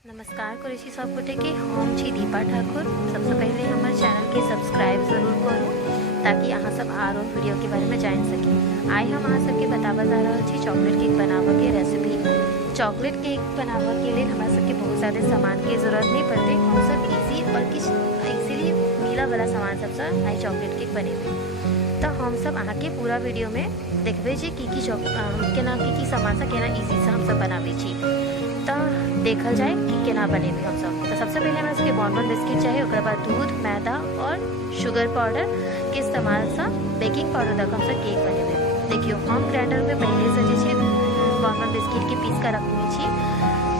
नमस्कार कुरेशी सबकोटे के हम छी दीपा ठाकुर। सबसे पहले हमारे चैनल के सब्सक्राइब जरूर करूँ ताकि अहाँ सब आरो वीडियो के बारे में जान सकी। आइ हम अहाँ सबके बतावा जा रहा छी चॉकलेट केक बनावे के रेसिपी। चॉकलेट केक बनावे के लिए हमारा सबके बहुत ज़्यादा सामान की जरूरत नहीं पड़ती। हम सब इजी और इसीलिए मिला वाला सामान सबसे आई चॉकलेट केक बने। तो हम सब अहाँ के पूरा वीडियो में देखबे जी की केना की सामान से केना इजी से हम सब बनावे छी। तो देखल जाए कि केना बनेबे हम सब। तो सबसे पहले हमरा सबके बॉर्नबॉन बिस्किट चाहिए, ओकरा बाद दूध, मैदा और शुगर पाउडर के इस्तेमाल से बेकिंग पाउडर तक हम सब केक बनेबे। देखियो हम ग्राइंडर में पहले से जे बॉर्नबॉन बिस्किट के पीस कर रखने छी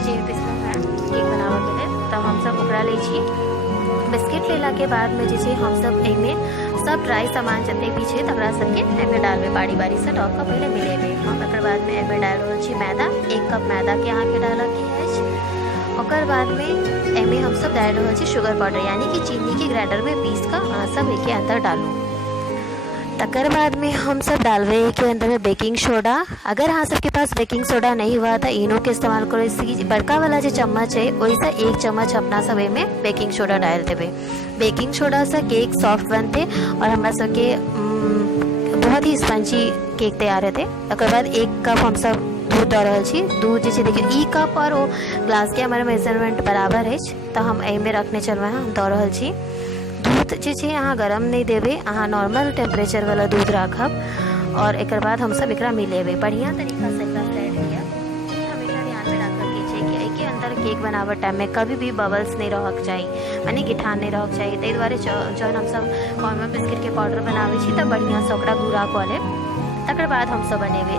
जे पिसलो है केक बनावे के लिए। तो हम सब ओकरा ले छी। बिस्किट लेला के बाद में जे हम सब एमे सब ड्राई सामान जते भी है तकरा सबके एमे डालबे बारी बारी से डॉग का पहले मिलेबे। हम एकर बाद में एमे डाल रहल छी मैदा, 1 कप मैदा के अहाँ के डाला के है। ओकर बाद में एमे हम सब डाल रहल छी शुगर पाउडर यानी कि चीनी के ग्राइंडर में पीस का अहाँ सब एके अंदर डालू। तकर बाद में हम सब डालबे के अंदर में बेकिंग सोडा। अगर हाँ सबके पास बेकिंग सोडा नहीं हुआ तो इनो के इस्तेमाल करो। इसकी बड़का वाला जो चम्मच है वैसे 1 चम्मच अपना सब में बेकिंग सोडा डाल देवे। बेकिंग सोडा से केक सॉफ्ट बनते और हमारा सबके बहुत ही स्पंजी केक तैयार होते। ओकर बाद 1 कप हम सब दूध दे रहल छी। दूध जैसे देखिए ई कप और वो ग्लास के हमारे मेजरमेंट बराबर है तो हम एमे रखने चलवा हम दे रहल छी। दूध जे अहाँ गरम नहीं देवे, अहाँ नॉर्मल टेम्परेचर वाला दूध रखब और एक बाद हम सब एकरा मिलेबे बढ़िया तरीका से एकरा फ्लैट किया। ये हमेशा ध्यान में रखब के कि एके अंदर केक बनावे टाइम में कभी भी बबल्स नहीं रहक चाहिए यानी गिठान नहीं रहक चाहिए। ताहि द्वारे जौन हम सब बॉर्नबॉन बिस्किट के पाउडर बनावे छी तो बढ़िया से ओकरा गुड़ा कऽ लेब। तकर बाद हम सब बनेबे।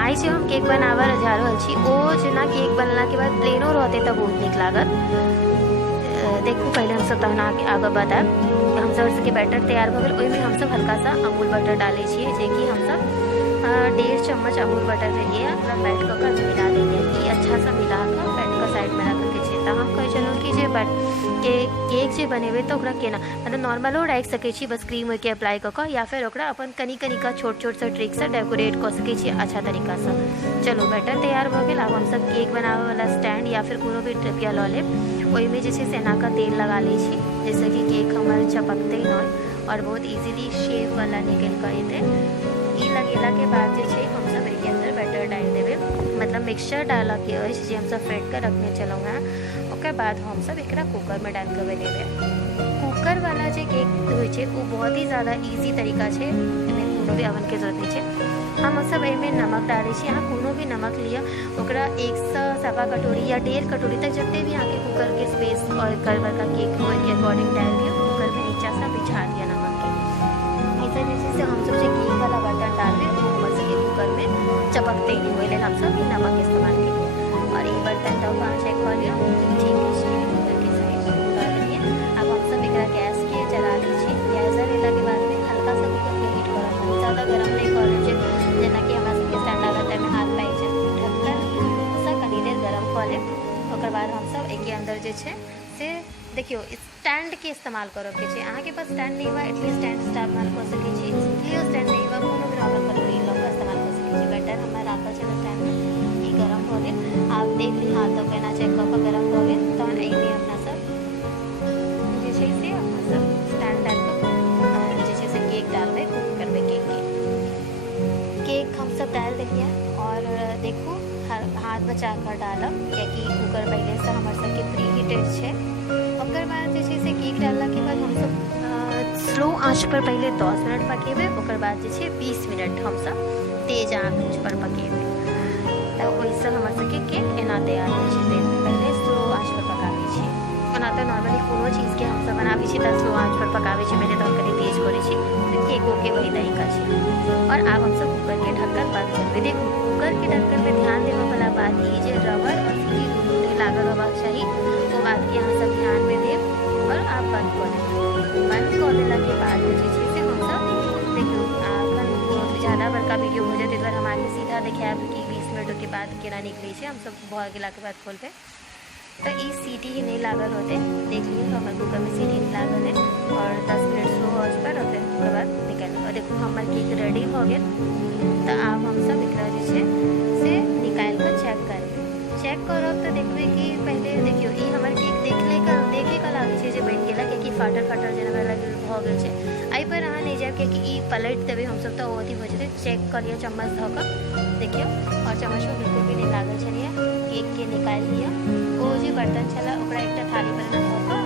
आई जो हम केक बनावे जा रहल छी ओ जेना केक बनला के बाद प्लेनो रहते तब बहुत नीक लागत। देखो पहले हम सब तहना आगे बताब हम सब के बैटर तैयार हो गए। में हम सब हल्का सा अमूल बटर डाले छे जे कि हम सब 1.5 चम्मच अमूल बटर लिए मेल्ट कर मिला देंगे। अच्छा सा मिला कर बैट का साइड में रख के तो हम कह चलो कि केक जे बनेबे तो केना मतलब नॉर्मलो रख सके छी बस क्रीम के अप्लाई कर या फिर ओकरा अपन कनी का छोट छोट सा ट्रिक से डेकोरेट कर सके छी अच्छा तरीका से। चलो बैटर तैयार हो गए। अब हम सब केक बनावे वाला स्टैंड या फिर कोनो भी ट्रिपिया लऽ लेब। ओहिमे जे छै सेना का तेल लगा ली छी जैसे कि केक हमारे चपकते नहीं और बहुत इजीली शेप वाला निकल कर अते। ई लगेला के बाद जे छै हम सब एके अंदर बैटर डाल देबे मतलब मिक्सचर डाला के अछि जे हम सब फेट कर रखने चलो हैं। ओकर बाद हम सब एकरा कुकर में डाल के बनेबे। कुकर वाला जे केक होइ छै वो बहुत ही ज़्यादा इजी तरीका छै, एमे कोनो भी ओवन के जरूरत नहीं छै। हम सब एमे नमक डाले छी, अहाँ कोनो भी नमक लिया ओकरा 1.25 कटोरी या 1.5 कटोरी तक जते भी अहाँ के कुकर के स्पेस और करवर का केक हो के अकॉर्डिंग डाल दियो। कुकर में नीचा सा बिछा दिया नमक के ऐसा जैसे से हम सब जो केक वाला बटन डालबे वो हमर सबके कुकर में चपकते नहीं हुए हम सब ये नमक इस्तेमाल के और ये बर्तन तब वहाँ चेक कर लियो ठीक है कुकर के साइड डाल दिए। अब हम सब एकरा गैस के जला ली छी। गैस जलेला के बाद में हल्का सा कुकर के हीट करब, बहुत ज़्यादा गरम नहीं करे छै जेना कि हमरा सबके स्टैंड आगा टाइम में हाथ पाई छै। ढक्कन से कनी देर गरम कऽ लेब। ओकर बाद हम सब एके अंदर जे छै से देखियो स्टैंड के इस्तेमाल करे के छै। अहाँ के पास स्टैंड नहीं हुआ एटलीस्ट स्टैंड इस्तेमाल कर सके छी। इसलिए स्टैंड नहीं हुआ कोनो भी नॉर्मल कटोरी लऽ कऽ इस्तेमाल कर सके छी। बैटर हमारा राखल छै स्टैंड में ई गरम हो गेल। आप देख ली हाथ तो केना चेक कऽ के गरम हो गेल तहन एहिमे अपना सब जे छै से अपना सब स्टैंड डाल के जे छै से केक डालबे कुक करबे केक हम सब डाल देलिए और देखो हाथ बचा कर डालब कियाकि कुकर पहले से हमारे सबके प्री हीटेड है। ओकर बाद जे छै से केक डालला के बाद हम सब स्लो आंच पर पहले 10 मिनट पकेबे। ओकर बाद जे छै 20 मिनट हम सब तेज आंच पर पकेबे। तो ओइसे हमर सबके केक एना तैयार होइ छै। पहले स्लो आंच पर पकाबै छी। ओना तो नॉर्मली कोनो चीज़ के हम सब बनाबै छी तो स्लो आंच पर पकाबै छी, पहले तो हम कनी तेज करै छी केको के वही तरीका छै। और अब हम सब कुकर के ढक्कन बंद करबे। देखो कुकर के ढक्कन में ध्यान देवे वाला बात ई जे रबर और सीटी दोनों नहीं लागल होबाक चाही वो बात के अहाँ सब ध्यान में देब और आप बंद कर देब। बंद कर देला के बाद जे छै से हम सब देखियो अखन बहुत ज़्यादा बड़का वीडियो हो जाए तो हम आगे सीधा देखाब कि 20 मिनट के बाद केना निकले छै। हम सब भऽ गेला के बाद खोलबे तो ई सीटी ही नहीं लागल होते। देख लिए तो हमारे कुकर में सीटी नहीं लागल है और 10 मिनट स्लो आंच पर होते उसके बाद निकल। और देखो हमारे केक रेडी हो गए। तो अब हम सब एकरा जे छै से निकाल कर चेक करब तो देखबे कि पहले देखियो हो गए छे। आई पर अहाँ नहीं जाए कि ई पलट देवे हम सब तो अथी हो जते। चेक करिए चम्मच धऽ कऽ देखियो, और चम्मच में बिल्कुल भी नहीं लागल छलिए। केक के निकाल लिया, ओ जे बर्तन छला ओकरा एकटा थाली पर धऽ कऽ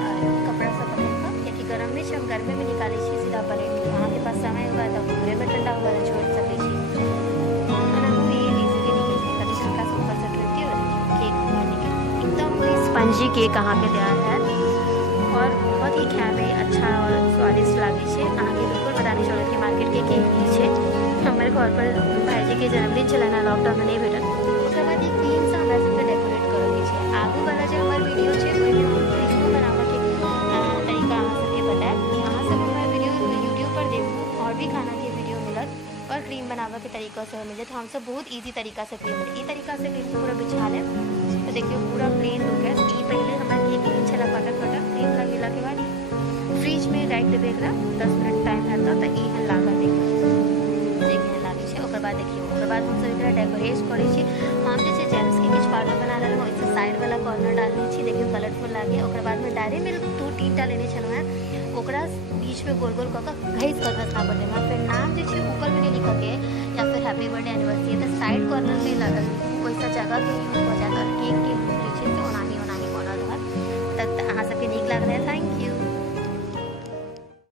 कपड़ा से पकड़ कऽ, कियाकि गर्म में हम गर्मी में निकाले छी सीधा पलट के। अहाँ के पास समय हुआ तो पूरे में ठंडा हुआ तो छोड़ सके छी। स्पंजी केक अहाँ के तैयार है और बहुत ही खाए में अच्छा और स्वादिष्ट लगे छे। अहाँ के बिल्कुल पता नहीं चलत कि मार्केट के केक ली छे। हमारे घर पर भाईजी के जन्मदिन चला ना, लॉकडाउन में नहीं भेटल। उसके बाद एक क्रीम से हमरा सबके डेकोरेट करे के छे। आगू वाला जो हमार वीडियो छे ओइ में हम क्रीम बनावे के तरीका अहाँ सबके बताएब। अहाँ सब हमार वीडियो यूट्यूब पर देखू और भी खाना के वीडियो मिलत और क्रीम बनावे के तरीका से मिल जाए। तो हम सब बहुत इजी तरीका से क्रीम ई तरीका से क्रीम पूरा बिछा ले। तो देखियो पूरा प्लेन लुक है। ई पहले हमारे केक के छला फटक क्रीम लगेला के बाद फ्रिज में राख देबे। एकरा 10 मिनट टाइम रहता तो ई हन लागा देखे लागे छे। ओकर बाद देखियो, ओकर बाद हम सब एकरा डेकोरेट करे छी। हम जे जेम्स के किछ पाउडर बना लेलहुँ, ओइसे साइड वाला कॉर्नर डालने छी। देखियो कलरफुल लागे। ओकर बाद में डायरी मिल्क 2-3 टा लेने छलहुँ हैं, ओकरा बीच में गोल गोल कऽ घैस कऽ घसा पड़े। फिर नाम जे छे ऊपर में नहीं लिखा के या फिर हैप्पी बर्थडे एनिवर्सरी तो साइड कॉर्नर में लगल वैसा जगह के यूज हो जाता। और केक के नीचे से ओनाही बनल रहा। तब अहाँ सबके नीक लग रहा था।